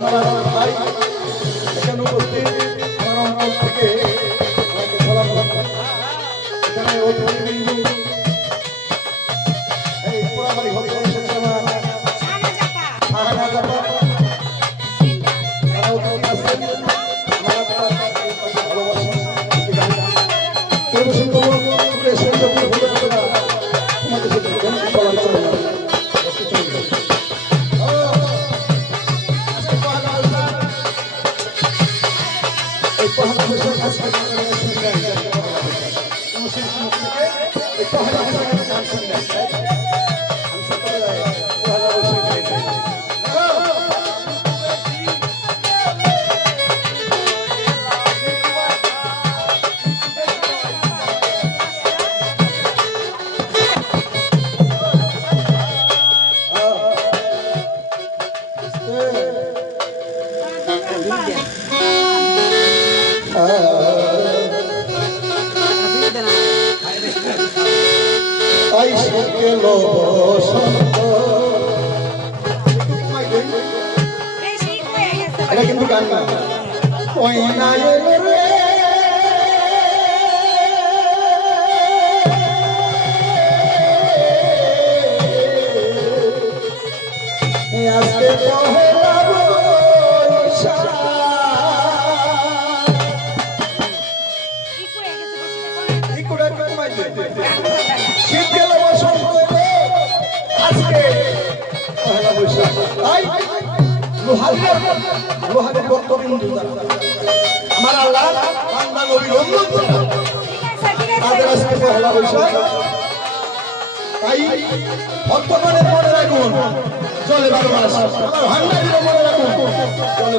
ভাই এখানে উপস্থিত আমার অঞ্চল থেকে আমাকে সালাম। এখানে অতিথিবৃন্দ, এই পোড়াবাড়ি হতে এসেছে আমার শাহানা জাফর। তারা অতিথি আছেন। পহেলা বৈশাখ আজকে আপনারা শুনবেন। কোনো শিল্পী থেকে এই পহেলা বৈশাখের আইসে গেল বসন্ত। এটা কিন্তু গান না। ওই না রে আজকে পহেলা বৈশাখ ইকুড়া কমাইতে লোহারের লোহারের বক্তবিন্দু আমার আল্লাহ বান্দা নবীর যারা, তাদের আজকে পহেলা বৈশাখ। তাই ভক্তগণের মনে রাখুন চলে বারো মাস আমার ভান্ডারিরও মনে রাখুন চলে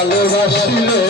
ভালোবাসিল।